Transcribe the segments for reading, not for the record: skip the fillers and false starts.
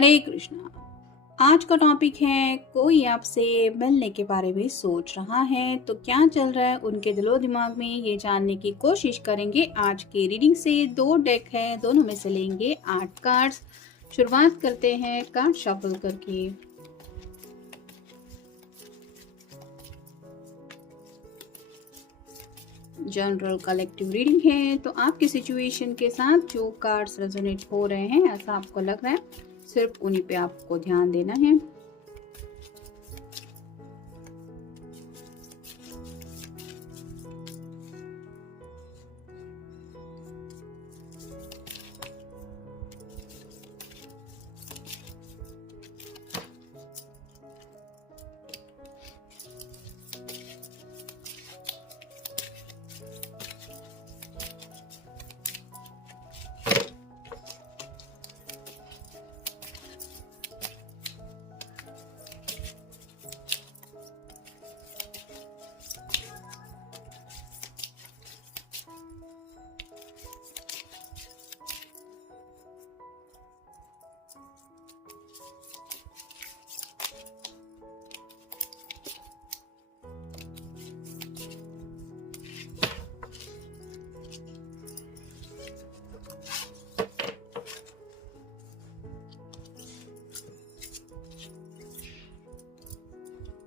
हरे कृष्णा। आज का टॉपिक है कोई आपसे मिलने के बारे में सोच रहा है तो क्या चल रहा है उनके दिलो दिमाग में, ये जानने की कोशिश करेंगे। आज की रीडिंग से दो डेक है, दोनों में से लेंगे 8 कार्ड्स। शुरुआत करते हैं कार्ड शफल करके। जनरल कलेक्टिव रीडिंग है तो आपकी सिचुएशन के साथ जो कार्ड्स रेजोनेट हो रहे हैं ऐसा आपको लग रहा है, सिर्फ उन्हीं पे आपको ध्यान देना है।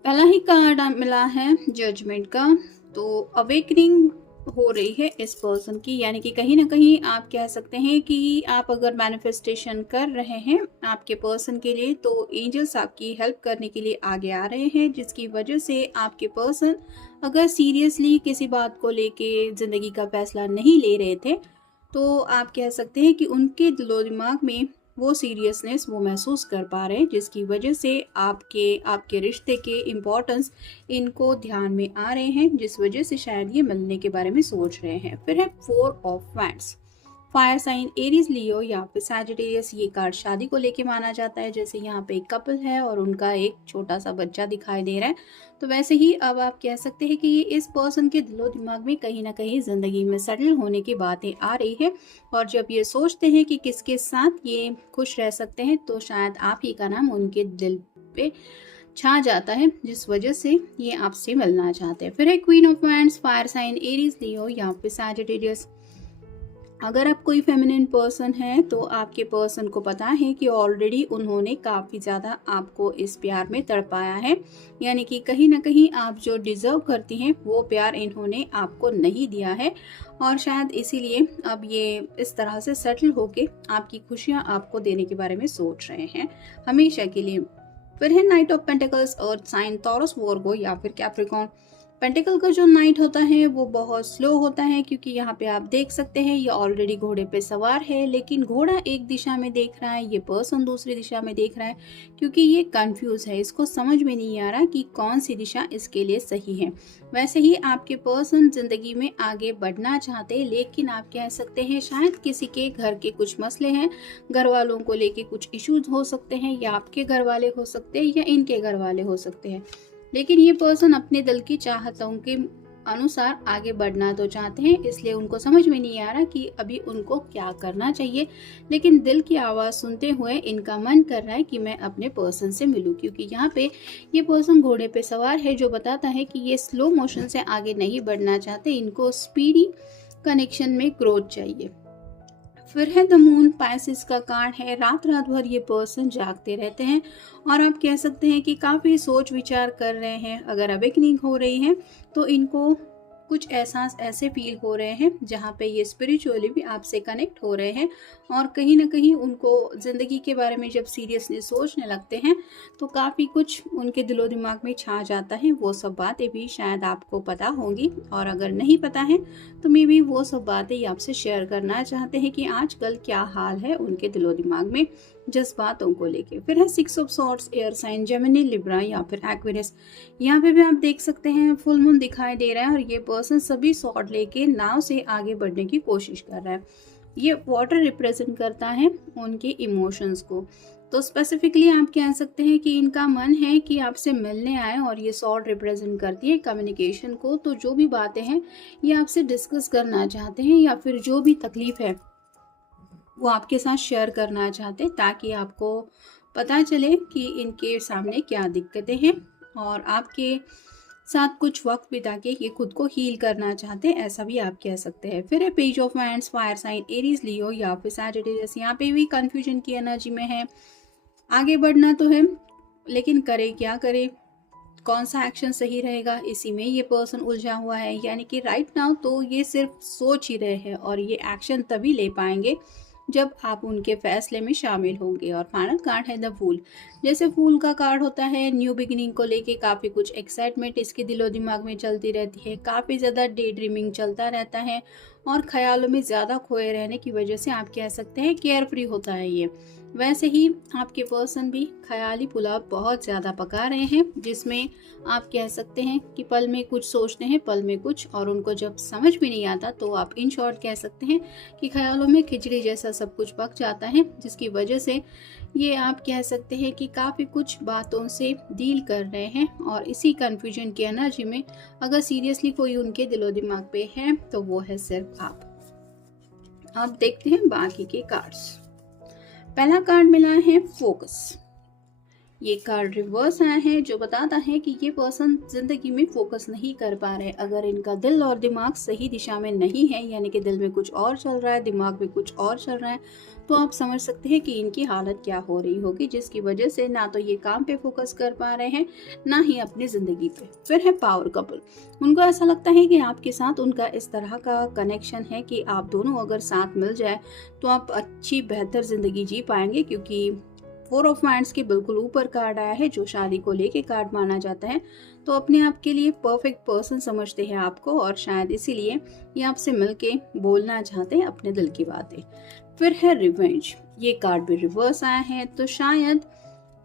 पहला ही कार्ड मिला है जजमेंट का। तो अवेकनिंग हो रही है इस पर्सन की, यानी कि कहीं ना कहीं आप कह सकते हैं कि आप अगर मैनिफेस्टेशन कर रहे हैं आपके पर्सन के लिए तो एंजल्स आपकी हेल्प करने के लिए आगे आ रहे हैं, जिसकी वजह से आपके पर्सन अगर सीरियसली किसी बात को लेके ज़िंदगी का फैसला नहीं ले रहे थे तो आप कह सकते हैं कि उनके दिलो दिमाग में वो सीरियसनेस वो महसूस कर पा रहे हैं, जिसकी वजह से आपके रिश्ते के इम्पोर्टेंस इनको ध्यान में आ रहे हैं, जिस वजह से शायद ये मिलने के बारे में सोच रहे हैं। फिर है 4 of wands. Fire sign Aries Leo या फिर सैजिटेरियस, ये कार्ड शादी को लेके माना जाता है। जैसे यहाँ पे एक कपल है और उनका एक छोटा सा बच्चा दिखाई दे रहा है, तो वैसे ही अब आप कह सकते हैं कि ये इस पर्सन के दिलो दिमाग में कहीं ना कहीं जिंदगी में सेटल होने की बातें आ रही है। और जब ये सोचते हैं कि किसके साथ ये खुश रह सकते हैं तो शायद आप ही का नाम उनके दिल पे छा जाता है, जिस वजह से ये आपसे मिलना चाहते हैं। फिर है queen of wands. Fire sign Aries Leo या फिर सैजिटेरियस। अगर आप कोई फेमिनिन पर्सन है तो आपके पर्सन को पता है कि ऑलरेडी उन्होंने काफ़ी ज़्यादा आपको इस प्यार में तड़पाया है, यानी कि कहीं ना कहीं आप जो डिज़र्व करती हैं वो प्यार इन्होंने आपको नहीं दिया है, और शायद इसीलिए अब ये इस तरह से सेटल होके आपकी खुशियाँ आपको देने के बारे में सोच रहे हैं हमेशा के लिए। फिर है knight of pentacles, earth sign Taurus Virgo या फिर कैप्रिकॉर्न। पेंटिकल का जो नाइट होता है वो बहुत स्लो होता है, क्योंकि यहाँ पे आप देख सकते हैं ये ऑलरेडी घोड़े पे सवार है, लेकिन घोड़ा एक दिशा में देख रहा है, ये पर्सन दूसरी दिशा में देख रहा है, क्योंकि ये कंफ्यूज है, इसको समझ में नहीं आ रहा कि कौन सी दिशा इसके लिए सही है। वैसे ही आपके पर्सन जिंदगी में आगे बढ़ना चाहते हैं, लेकिन आप कह सकते हैं शायद किसी के घर के कुछ मसले हैं, घर वालों को लेके कुछ इश्यूज हो सकते हैं, या आपके घर वाले हो सकते हैं या इनके घर वाले हो सकते हैं, लेकिन ये पर्सन अपने दिल की चाहतों के अनुसार आगे बढ़ना तो चाहते हैं, इसलिए उनको समझ में नहीं आ रहा कि अभी उनको क्या करना चाहिए। लेकिन दिल की आवाज़ सुनते हुए इनका मन कर रहा है कि मैं अपने पर्सन से मिलूं, क्योंकि यहाँ पे ये पर्सन घोड़े पे सवार है, जो बताता है कि ये स्लो मोशन से आगे नहीं बढ़ना चाहते, इनको स्पीडी कनेक्शन में ग्रोथ चाहिए। फिर है द मून। पाइसेस का कार्ड है। रात रात भर ये पर्सन जागते रहते हैं और आप कह सकते हैं कि काफ़ी सोच विचार कर रहे हैं। अगर अवेकनिंग हो रही है तो इनको कुछ एहसास ऐसे फील हो रहे हैं जहाँ पे ये स्पिरिचुअली भी आपसे कनेक्ट हो रहे हैं, और कहीं ना कहीं उनको ज़िंदगी के बारे में जब सीरियसली सोचने लगते हैं तो काफ़ी कुछ उनके दिलो दिमाग में छा जाता है। वो सब बातें भी शायद आपको पता होंगी, और अगर नहीं पता है तो मे भी वो सब बातें आपसे शेयर करना चाहते हैं कि आजकल क्या हाल है उनके दिलो दिमाग में जज्बातों को लेके। फिर है 6 of swords, air sign Gemini, Libra या फिर एक्वेरियस। यहाँ पे भी आप देख सकते हैं फुल मून दिखाई दे रहा है, और ये पर्सन सभी सॉर्ड लेके नाव से आगे बढ़ने की कोशिश कर रहा है। ये वाटर रिप्रेजेंट करता है उनके इमोशंस को, तो स्पेसिफिकली आप कह सकते हैं कि इनका मन है कि आपसे मिलने आए, और ये सॉर्ड रिप्रेजेंट करती है कम्युनिकेशन को। तो जो भी बातें हैं ये आपसे डिस्कस करना चाहते हैं, या फिर जो भी तकलीफ है वो आपके साथ शेयर करना चाहते हैं, ताकि आपको पता चले कि इनके सामने क्या दिक्कतें हैं और आपके साथ कुछ वक्त बिता के ये खुद को हील करना चाहते हैं, ऐसा भी आप कह सकते हैं। फिर है page of wands, fire sign Aries, Leo या फिर सैजिटेरियस। यहाँ पे भी कंफ्यूजन की एनर्जी में है, आगे बढ़ना तो है लेकिन करे क्या करे, कौन सा एक्शन सही रहेगा, इसी में ये पर्सन उलझा हुआ है। यानी कि राइट नाउ तो ये सिर्फ सोच ही रहे हैं और ये एक्शन तभी ले पाएंगे जब आप उनके फैसले में शामिल होंगे। और फाइनल कार्ड है द फूल। जैसे फूल का कार्ड होता है, न्यू बिगिनिंग को लेके काफ़ी कुछ एक्साइटमेंट इसके दिलो दिमाग में चलती रहती है, काफ़ी ज़्यादा डे ड्रीमिंग चलता रहता है और ख्यालों में ज़्यादा खोए रहने की वजह से आप कह सकते हैं केयर फ्री होता है ये। वैसे ही आपके पर्सन भी ख्याली पुलाव बहुत ज़्यादा पका रहे हैं, जिसमें आप कह सकते हैं कि पल में कुछ सोचते हैं, पल में कुछ, और उनको जब समझ भी नहीं आता तो आप इन शॉर्ट कह सकते हैं कि ख्यालों में खिचड़ी जैसा सब कुछ पक जाता है, जिसकी वजह से ये आप कह सकते हैं कि काफ़ी कुछ बातों से डील कर रहे हैं। और इसी कन्फ्यूजन की एनर्जी में अगर सीरियसली कोई उनके दिलो दिमाग पे है तो वो है सिर्फ आप। अब देखते हैं बाकी के कार्ड्स। पहला कार्ड मिला है फोकस। ये कार्ड रिवर्स आया है जो बताता है कि ये पर्सन जिंदगी में फोकस नहीं कर पा रहे। अगर इनका दिल और दिमाग सही दिशा में नहीं है, यानी कि दिल में कुछ और चल रहा है, दिमाग में कुछ और चल रहा है, तो आप समझ सकते हैं कि इनकी हालत क्या हो रही होगी, जिसकी वजह से ना तो ये काम पे फोकस कर पा रहे हैं, ना ही अपनी जिंदगी पे। फिर है पावर कपल। उनको ऐसा लगता है कि आपके साथ उनका इस तरह का कनेक्शन है कि आप दोनों अगर साथ मिल जाए तो आप अच्छी बेहतर जिंदगी जी पाएंगे, क्योंकि 4 ऑफ वांड्स के बिल्कुल ऊपर कार्ड आया है जो शादी को लेके कार्ड माना जाता है। तो अपने आप के लिए परफेक्ट पर्सन समझते हैं आपको और शायद इसीलिए ये आपसे मिलके बोलना चाहते हैं अपने दिल की बातें। फिर है रिवेंज। ये कार्ड भी रिवर्स आया है, तो शायद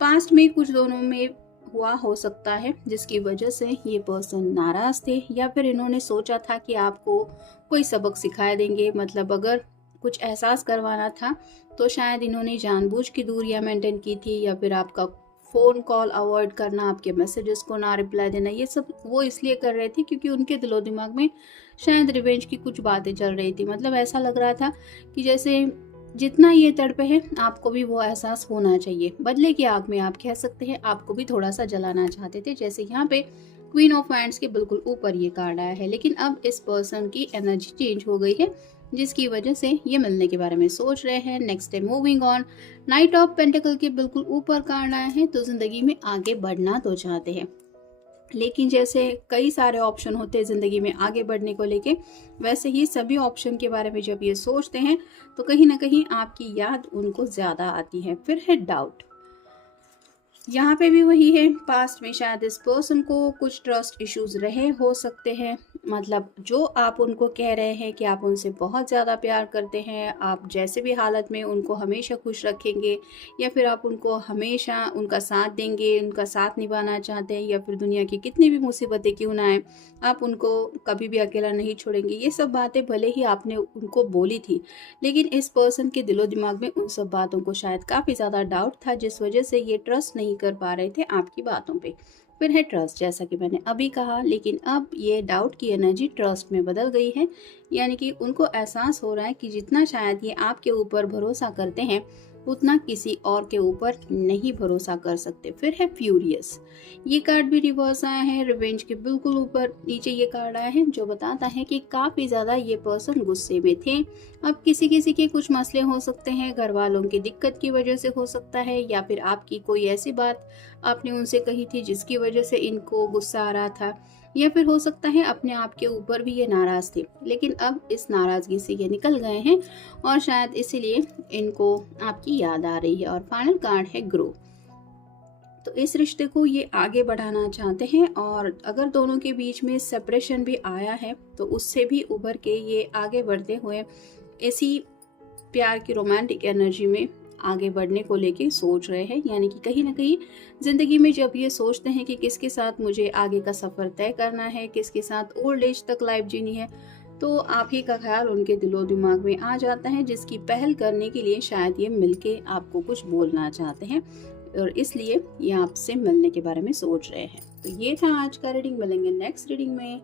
पास्ट में कुछ दोनों में हुआ हो सकता है जिसकी वजह से ये पर्सन नाराज थे, या फिर इन्होंने सोचा था कि आपको कोई सबक सिखा देंगे। मतलब अगर कुछ एहसास करवाना था तो शायद इन्होंने जानबूझ की दूरियां मेंटेन की थी, या फिर आपका फ़ोन कॉल अवॉइड करना, आपके मैसेजेस को ना रिप्लाई देना, ये सब वो इसलिए कर रहे थे क्योंकि उनके दिलो दिमाग में शायद रिवेंज की कुछ बातें चल रही थी। मतलब ऐसा लग रहा था कि जैसे जितना ये तड़पे हैं आपको भी वो एहसास होना चाहिए। बदले की आग में आप कह सकते हैं आपको भी थोड़ा सा जलाना चाहते थे। जैसे यहाँ पे क्वीन ऑफ वांड्स के बिल्कुल ऊपर ये कार्ड आया है, लेकिन अब इस पर्सन की एनर्जी चेंज हो गई है, जिसकी वजह से ये मिलने के बारे में सोच रहे हैं। नेक्स्ट है moving on. Night of pentacle के बिल्कुल ऊपर कार्ड आया है, तो जिंदगी में आगे बढ़ना तो चाहते हैं, लेकिन जैसे कई सारे ऑप्शन होते हैं जिंदगी में आगे बढ़ने को लेके, वैसे ही सभी ऑप्शन के बारे में जब ये सोचते हैं तो कहीं ना कहीं आपकी याद उनको ज्यादा आती है। फिर है डाउट। यहाँ पे भी वही है, पास्ट में शायद इस पर्सन को कुछ ट्रस्ट इश्यूज रहे हो सकते हैं। मतलब जो आप उनको कह रहे हैं कि आप उनसे बहुत ज़्यादा प्यार करते हैं, आप जैसे भी हालत में उनको हमेशा खुश रखेंगे, या फिर आप उनको हमेशा उनका साथ देंगे, उनका साथ निभाना चाहते हैं, या फिर दुनिया की कितनी भी मुसीबतें क्यों ना आए आप उनको कभी भी अकेला नहीं छोड़ेंगे। ये सब बातें भले ही आपने उनको बोली थी, लेकिन इस पर्सन के दिलो दिमाग में उन सब बातों को शायद काफ़ी ज़्यादा डाउट था, जिस वजह से ये ट्रस्ट नहीं कर पा रहे थे आपकी बातों पे। फिर है ट्रस्ट, जैसा कि मैंने अभी कहा, लेकिन अब ये डाउट की एनर्जी ट्रस्ट में बदल गई है। यानी कि उनको एहसास हो रहा है कि जितना शायद ये आपके ऊपर भरोसा करते हैं उतना किसी और के ऊपर नहीं भरोसा कर सकते। फिर है फ्यूरियस। ये कार्ड भी रिवर्स आया है, रिवेंज के बिल्कुल ऊपर नीचे ये कार्ड आया है जो बताता है कि काफ़ी ज़्यादा ये पर्सन गुस्से में थे। अब किसी किसी के कुछ मसले हो सकते हैं, घर वालों की दिक्कत की वजह से हो सकता है, या फिर आपकी कोई ऐसी बात आपने उनसे कही थी जिसकी वजह से इनको गुस्सा आ रहा था, या फिर हो सकता है अपने आप के ऊपर भी ये नाराज़ थे, लेकिन अब इस नाराज़गी से ये निकल गए हैं और शायद इसीलिए इनको आपकी याद आ रही है। और फाइनल कार्ड है ग्रो। तो इस रिश्ते को ये आगे बढ़ाना चाहते हैं, और अगर दोनों के बीच में सेपरेशन भी आया है तो उससे भी उभर के ये आगे बढ़ते हुए ऐसी प्यार की रोमांटिक एनर्जी में आगे बढ़ने को लेके सोच रहे हैं। यानी कि कहीं ना कहीं ज़िंदगी में जब ये सोचते हैं कि किसके साथ मुझे आगे का सफ़र तय करना है, किसके साथ ओल्ड एज तक लाइफ जीनी है, तो आप ही का ख्याल उनके दिलो दिमाग में आ जाता है, जिसकी पहल करने के लिए शायद ये मिलके आपको कुछ बोलना चाहते हैं और इसलिए ये आपसे मिलने के बारे में सोच रहे हैं। तो ये था आज का रीडिंग। मिलेंगे नेक्स्ट रीडिंग में।